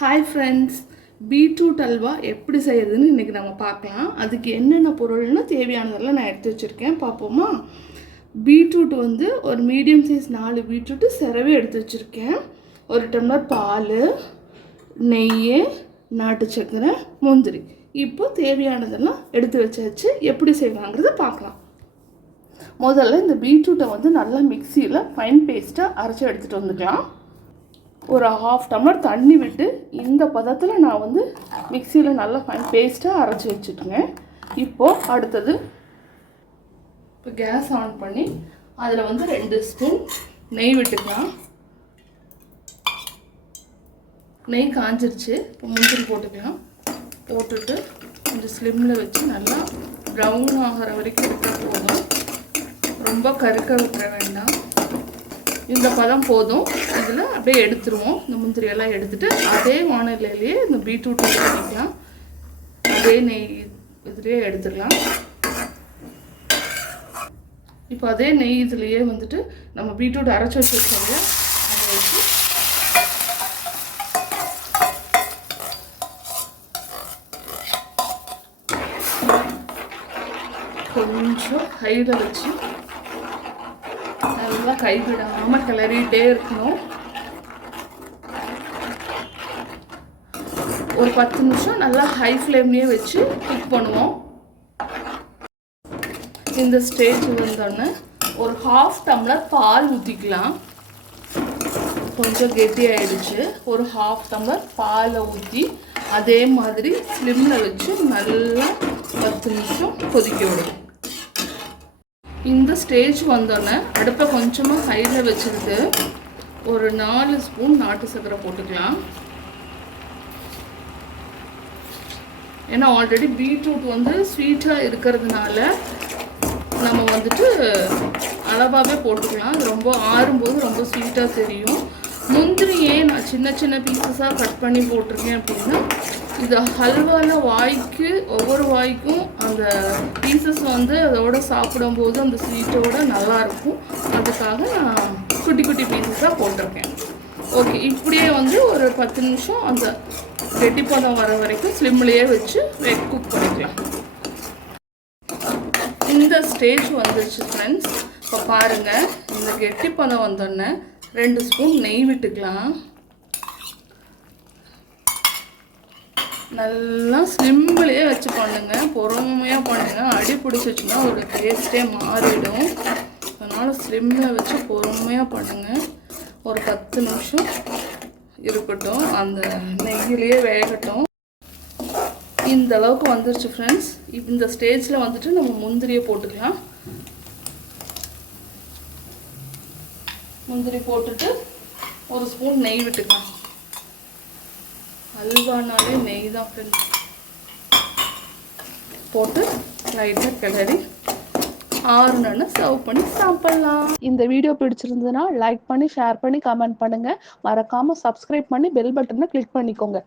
Hi friends, beetroot halwa எப்படி செய்யறதுன்னு இன்றைக்கி நம்ம பார்க்கலாம். அதுக்கு என்னென்ன பொருள்னு தேவையானதெல்லாம் நான் எடுத்து வச்சுருக்கேன். பார்ப்போமா? பீட்ரூட் வந்து ஒரு மீடியம் சைஸ் 4 பீட்ரூட்டு சிறவே எடுத்து வச்சுருக்கேன். ஒரு டம்ளர் பால், நெய், நாட்டு சர்க்கரை, முந்திரி. இப்போ தேவையானதெல்லாம் எடுத்து வச்சாச்சு. எப்படி செய்யலாங்கிறத பார்க்கலாம். முதல்ல இந்த பீட்ரூட்டை வந்து நல்லா மிக்சியில் ஃபைன் பேஸ்ட்டாக அரைச்சி எடுத்துகிட்டு வந்துக்கலாம். ஒரு ½ டம்ளர் தண்ணி விட்டு இந்த பதத்தில் நான் வந்து மிக்சியில் நல்லா ஃபைன் பேஸ்ட்டாக அரைச்சி வச்சுட்டுங்க. இப்போது அடுத்தது இப்போ கேஸ் ஆன் பண்ணி அதில் வந்து 2 ஸ்பூன் நெய் விட்டுக்கலாம். நெய் காஞ்சிருச்சு. இப்போ முந்திரி போட்டுக்கலாம். போட்டுட்டு கொஞ்சம் ஸ்லிம்மில் வச்சு நல்லா ப்ரௌன் ஆகிற வரைக்கும் எடுத்தால் போதும். ரொம்ப கருக்க விட்டுற வேண்டாம். இந்த பதம் போதும். இதில் அப்படியே எடுத்துருவோம். இந்த முந்திரியெல்லாம் எடுத்துகிட்டு அதே வானிலையிலேயே இந்த பீட்ரூட் பண்ணிக்கலாம். அதே நெய் இதுலேயே எடுத்துடலாம். இப்போ அதே நெய் இதுலேயே வந்துட்டு நம்ம பீட்ரூட் அரைச்சி வச்சுருக்கோங்க. அதை வச்சு கொஞ்சம் ஹையில் வச்சு நல்லா கைவிடாமல் கிளறிட்டே இருக்கணும். ஒரு 10 நிமிஷம் நல்லா ஹை ஃப்ளேம்லேயே வச்சு குக் பண்ணுவோம். இந்த ஸ்டேஜ் வந்தோடனே ஒரு ½ டம்ளர் பால் ஊற்றிக்கலாம். கொஞ்சம் கெட்டி ஆயிடுச்சு. ஒரு ½ டம்ளர் பாலை ஊற்றி அதே மாதிரி ஸ்லிம்மில் வச்சு நல்லா 10 நிமிஷம் கொதிக்க விடுவோம். இந்த ஸ்டேஜ் வந்தோடனே அடுப்பை கொஞ்சமாக ஹையில் வச்சுக்கிட்டு ஒரு 4 ஸ்பூன் நாட்டு சர்க்கரை போட்டுக்கலாம். ஏன்னா ஆல்ரெடி பீட்ரூட் வந்து ஸ்வீட்டாக இருக்கிறதுனால நம்ம வந்துட்டு அளவாகவே போட்டுக்கலாம். அது ரொம்ப ஆறும்போது ரொம்ப ஸ்வீட்டாக தெரியும். முந்திரியே நான் சின்ன சின்ன பீசஸாக கட் பண்ணி போட்டிருக்கேன் அப்படின்னா இது ஹல்வாவில் வாய்க்கு ஒவ்வொரு வாய்க்கும் அந்த பீசஸ் வந்து அதோட சாப்பிடும்போது அந்த ஸ்வீட்டோட நல்லாயிருக்கும். அதுக்காக நான் குட்டி குட்டி பீசஸாக போட்டிருக்கேன். ஓகே, இப்படியே வந்து ஒரு 10 நிமிஷம் அந்த கெட்டிப்பதம் வர வரைக்கும் ஸ்லிம்லேயே வச்சு குக் பண்ணிக்கலாம். இந்த ஸ்டேஜ் வந்துருச்சு ஃப்ரெண்ட்ஸ். இப்போ பாருங்கள், இந்த கெட்டிப்பதம் வந்தோடனே 2 ஸ்பூன் நெய் விட்டுக்கலாம். நல்லா ஸ்லிம்லேயே வச்சு பண்ணுங்க. பொறுமையாக பண்ணுங்க. அடி பிடிச்சிச்சுன்னா ஒரு டேஸ்ட்டே மாறிடும். அதனால் ஸ்லிம்மில் வச்சு பொறுமையாக பண்ணுங்கள். ஒரு 10 நிமிஷம் இருக்கட்டும். அந்த நெய்யிலேயே வேகட்டும். இந்த அளவுக்கு வந்துருச்சு ஃப்ரெண்ட்ஸ். இந்த ஸ்டேஜில் வந்துட்டு நம்ம முந்திரியை போட்டுக்கலாம். முந்திரி போட்டுட்டு ஒரு ஸ்பூன் நெய் விட்டுக்கலாம். அல்வானாலே நெய் தான் ஃப்ரெண்ட்ஸ். போட்டு லைட்டாக கிளறி ஆறுனோன்னு சர்வ் பண்ணி சாப்பிட்லாம். இந்த வீடியோ பிடிச்சிருந்ததுன்னா லைக் பண்ணி, ஷேர் பண்ணி, கமெண்ட் பண்ணுங்கள். மறக்காமல் சப்ஸ்கிரைப் பண்ணி பெல் பட்டனை கிளிக் பண்ணிக்கோங்க.